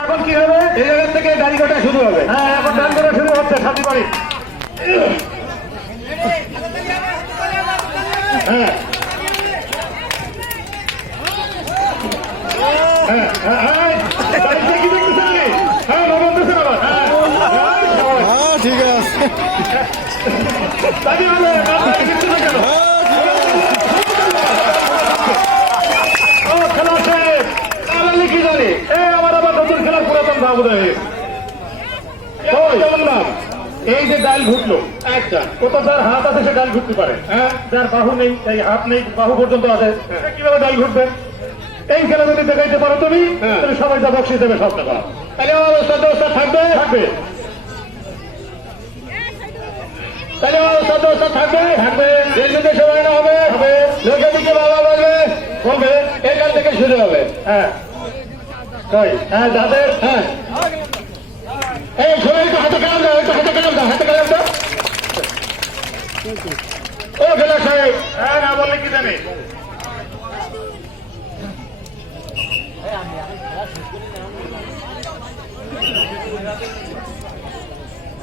এখন কি হবে? এই জায়গা থেকে গাড়ি কাটা শুরু হবে। হ্যাঁ, এখন ডান করা শুরু হচ্ছে সাথী বাড়ি। হ্যাঁ হ্যাঁ হ্যাঁ, গাড়িতে কি দেখতেছেন কি? হ্যাঁ, বলতেছেন আবার। হ্যাঁ, ঠিক আছে। দাঁড়িয়ে হলে আপনারা কিন্তু না কেন? ও খেলা আছে, তাহলে কি জানি? আমার আবার নতুন খেলার পুরাতন ভাবুদ কেমন নাম? এই যে ডাল ঘুটলো, একটা কত যার হাত আছে সে ডাল ঘুরতে পারে। হ্যাঁ, যার বাহু নেই, এই হাত নেই, বাহু পর্যন্ত আছে, কিভাবে ডাল ঘুরবে? এই খেলা যদি দেখাইতে পারো তুমি, তাহলে সবাই যা বক্সি দেবে সব টাকা। তাহলে আমার ওস্তাদ থাকবে থাকবে তাহলে আমার ওস্তাদ থাকবে থাকবে রেলওয়েতে সবাই না হবে হবে লোকে দিকে বাবা বলবে বলবে এখান থেকে শুরু হবে। হ্যাঁ হ্যাঁ যাদের হ্যাঁ এই সবাই একটু হাতে কালাম দাও, একটু হাতে কালাম দাও, হাতে কালাম দাও। ও খেলা সাহেব, হ্যাঁ না বললে কি জানে?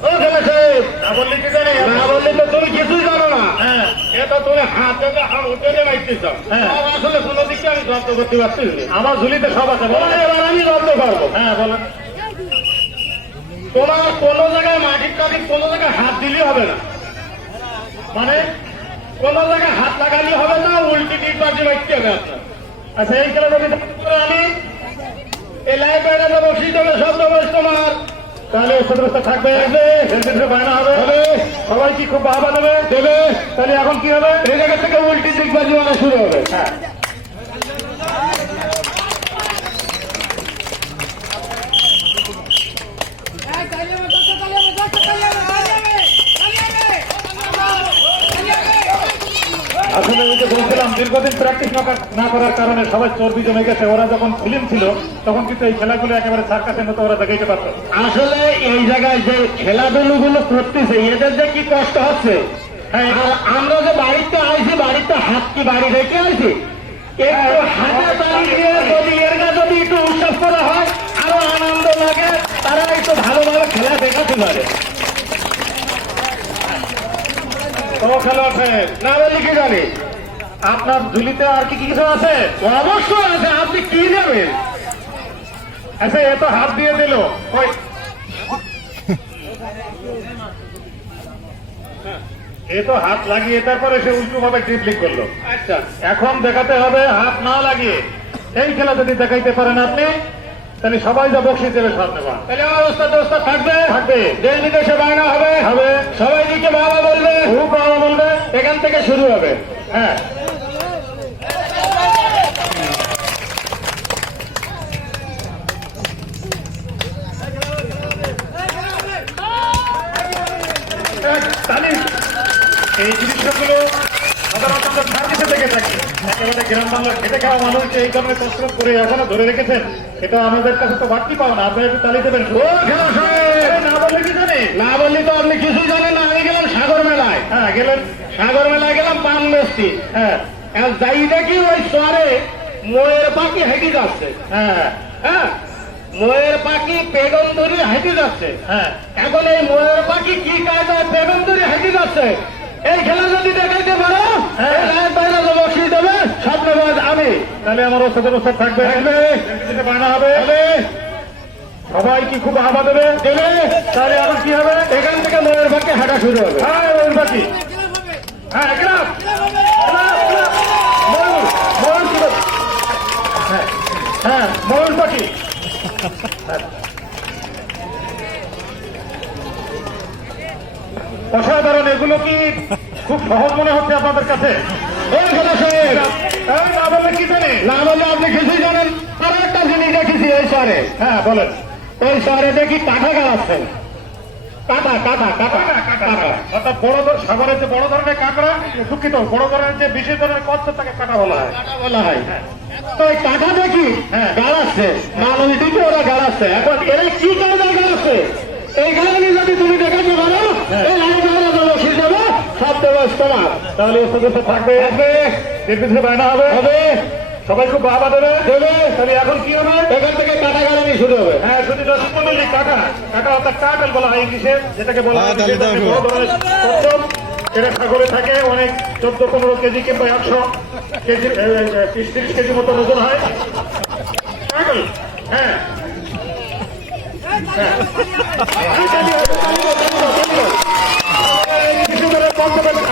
ও খেলা সাহেব, না বললে কি জানে? না বললে তো তুমি কিছুই জানো না। হ্যাঁ, এটা তুমি হাতে হাত উঠে মাইতেছ। হ্যাঁ, আসলে কোনো দিকে আমি জব্দ করতে পারছি না। আমার ঝুলিতে সব আছে, এবার আমি জব্দ করবো। হ্যাঁ বলেন। তোমার কোনো জায়গায় মাটির কাটি কোনো জায়গায় হাত দিলে হবে না, মানে কোনো জায়গায় হাত লাগালে হবে না, উল্টি টিট বাজি মারতে হবে আপনার। আচ্ছা, এই খেলা যদি আমি এই লাইব্রেরিতে বসিয়ে দেবে সব দেবো তোমার, তাহলে সদস্য থাকবে, বায়না হবে, সবাই কি খুব বাহবা দেবে দেবে। তাহলে এখন কি হবে? এই জায়গা থেকে উল্টি দিক বাজি মারা শুরু হবে। হ্যাঁ, আসলে ওই যে বলছিলাম দীর্ঘদিন প্র্যাকটিস না করার কারণে সবাই চর্বি জমে গেছে। ওরা যখন ফিল্ম ছিল তখন কিন্তু এই খেলাগুলো একেবারে সার্কাসের মতো ওরা দেখাইতে পারত। আসলে এই জায়গায় যে খেলাধুলো করতেছে এদের যে কি কষ্ট হচ্ছে। হ্যাঁ, আমরা যে বাড়িতে আইছি, বাড়িতে হাত কি বাড়ি রেখে আইছি, হাতে তালি দিয়ে যদি এর কাছে যদি একটু উৎসব করা হয় আরো আনন্দ লাগে, তারা একটু ভালোভাবে খেলা দেখাতে পারে। খেলা আছে না বলি কি জানি? আপনার ঝুলিতে আর কি কিছু আছে? অবশ্যই আছে, আপনি কি নেবেন? আচ্ছা, এ তো হাত দিয়ে দিল, এ তো হাত লাগিয়ে তারপরে সে উল্টো ভাবে ট্রিপলিং করলো। আচ্ছা, এখন দেখাতে হবে হাত না লাগিয়ে। এই খেলা যদি দেখাইতে পারেন আপনি, তাহলে সবাই যা বকশিস দেবে সব নেবা। তাহলে আমার ওস্তাদ থাকবে থাকবে দেশ বিদেশে বায়না হবে হবে, সবাই দিকে বাবা বলবে, খুব বাবা বলবে, এখান থেকে শুরু হবে। হ্যাঁ, এই জিনিসগুলো সাধারণত আমরা সার্ভিসে দেখে থাকি। একেবারে গ্রাম বাংলার খেটে খাওয়া মানুষ এই ধরনের কসরত করে এখনো ধরে রেখেছেন, এটা আমাদের কাছে তো বাড়তি পাও না। আপনি একটু তালি দেবেন। ও খেলা না বললে কি জানি? না বললে তো আপনি কিছুই জানেন না। আমি গেলাম সাগর মেলায়। হ্যাঁ, গেলেন সাগর মেলায়, গেলাম পান বেশি। হ্যাঁ, যাই দেখি ওই চরে ময়ের পাখি হেঁটে যাচ্ছে। হ্যাঁ হ্যাঁ, ময়ের পাখি পেগম ধরে হেঁটে যাচ্ছে। হ্যাঁ, এখন এই ময়ের পাখি কি কায়দায় পেগম ধরে হেঁটে যাচ্ছে, এই খেলা যদি দেখাইতে পারো বাইরে বসিয়ে দেবে স্বপ্নবাজ আমি। তাহলে আমার ওস্তাদ থাকবে বায়না হবে, সবাই কি খুব হাবা দেবে দেবে। তাহলে এখন কি হবে? এখান থেকে ময়ের পাখি হাঁটা শুরু হবে। হ্যাঁ, ময়ের পাখি, হ্যাঁ ময়ূর ময়ূর, হ্যাঁ ময়ূর পাখি। অসাধারণ, এগুলো কি খুব সহজ মনে হচ্ছে আপনাদের কাছে? না বললে কি জানে? না বললে আপনি কিছুই জানেন। আর একটা জিনিস দেখেছি এই শহরে। হ্যাঁ বলেন। এই শহরে দেখি কাঁঠা গাড়াচ্ছেন, কাঁটা কাঁটা কাঁটা কাঁটা, অর্থাৎ বড় সাগরের যে বড় ধরনের কাঁকড়া, দুঃখিত, বড় ধরনের যে বিশেষ ধরনের কচ্ছপ তাকে কাঁটা বলা হয়। কাঁটা বলা হয়। তো এই কাঁটা দেখি গাড়াচ্ছে, মানুষ দিকে ওরা গাড়াচ্ছে। এখন এরা কি কায়দায় গাড়াচ্ছে, এই কারণে যদি তুমি দেখাতে পারো এই বসে যাবে সব দেবো তোমার। তাহলে থাকবে বায়না হবে হবে সবাই খুব বাবা দেবে দেবে। তাহলে এখন কি হবে? এখান থেকে কাটা গাড়ি শুরু হবে। হ্যাঁ, শুধু দর্শক মন্ডলী কাটা কাটা অর্থাৎ কাটাল বলা হয় ইংলিশে, যেটাকে বলা হয় বড় ধরনের কচ্ছপ। এটা সাগরে থাকে, অনেক 14-15 কেজি কিংবা 100 কেজি 30 কেজি মতো ওজন হয় কাটাল। হ্যাঁ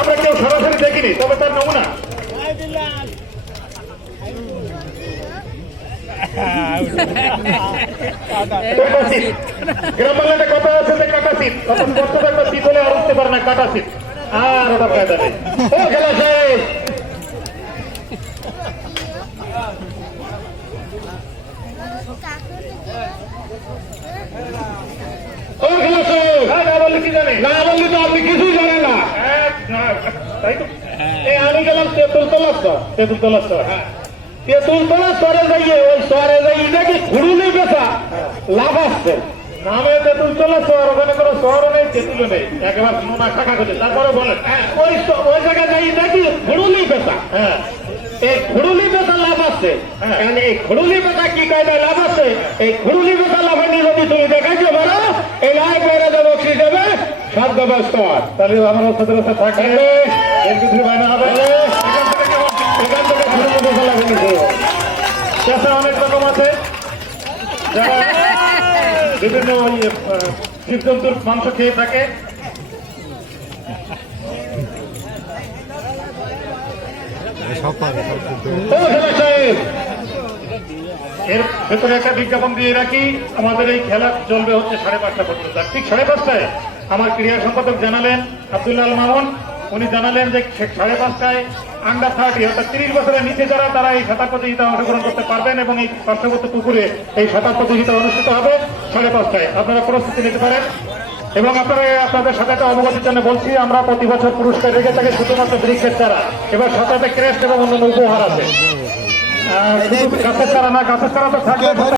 আমরা কেউ সরাসরি দেখিনি, তবে তার নমুনা গ্রাম বাংলাতে কথা আছে যে কাটা শীত, তখন বর্তমানে একটা শীত হলে আর উঠতে পারে না, কাটা শীত। আর ওটা ফায়দা নেই। ও খেলা শেষ। ও খেলা শেষ। না বললে কি জানে? না বললে তো আপনি কিছুই জানেন না। তাই তো আমি গেলাম তেঁতুলতলা স্তর। তেঁতুলতলা স্তর, হ্যাঁ, তেঁতুলতলা স্তরে যাইয়ে ওই স্তরে যাই নাকি ঘুরুলি বেচা লাভ আসছে। নামে তেঁতুলতলা স্তর, ওখানে কোনো শহরও নেই, তেঁতুলও নেই, একেবারে নোনা শাখা করে। তারপরে বলেন ওই জায়গায় যাই নাকি ঘুরুলি বেচা। হ্যাঁ, এই ঘুরুলি বেচা লাভ আসছে। এই ঘুরুলি বেচা কি কায়দায় লাভ আছে? এই ঘুরুলি বেচা লাভ হয়নি যদি তুমি দেখাইতে পারো, এই লাভ বেড়ে দেবো কি দেবে সব ব্যবস্থা। তাহলে আমরা সদস্য থাকবে কিছু বাইনা হবে। এখান থেকে ঘুরুলি বেচা লাভ হয়েছে। পেশা অনেক রকম আছে, যারা বিভিন্ন জীবজন্তুর মাংস খেয়ে থাকে। এর ভেতরে একটা বিজ্ঞাপন দিয়ে রাখি, আমাদের এই খেলা চলবে হচ্ছে 5:30 পর্যন্ত। ঠিক 5:30 আমার ক্রীড়া সম্পাদক জানালেন, আব্দুল্লাহ আল মামুন, উনি জানালেন যে 5:30 আন্ডার 30 অর্থাৎ 30 বছরের নিচে যারা তারা এই সাঁতার প্রতিযোগিতা অংশগ্রহণ করতে পারবেন এবং এই পার্শ্ববর্তী পুকুরে এই সাঁতার প্রতিযোগিতা অনুষ্ঠিত হবে 5:30। আপনারা প্রস্তুতি নিতে পারেন। এবং আপনাদের সাথে একটা অবগতির জন্য বলছি, আমরা প্রতি বছর পুরস্কার রেখে থাকি শুধুমাত্র ব্রিকেট চারা। এবার সাথে ক্রেস্ট এবং অন্যান্য উপহার আছে। গাছের চারা না, গাছের চারা তো থাকবে।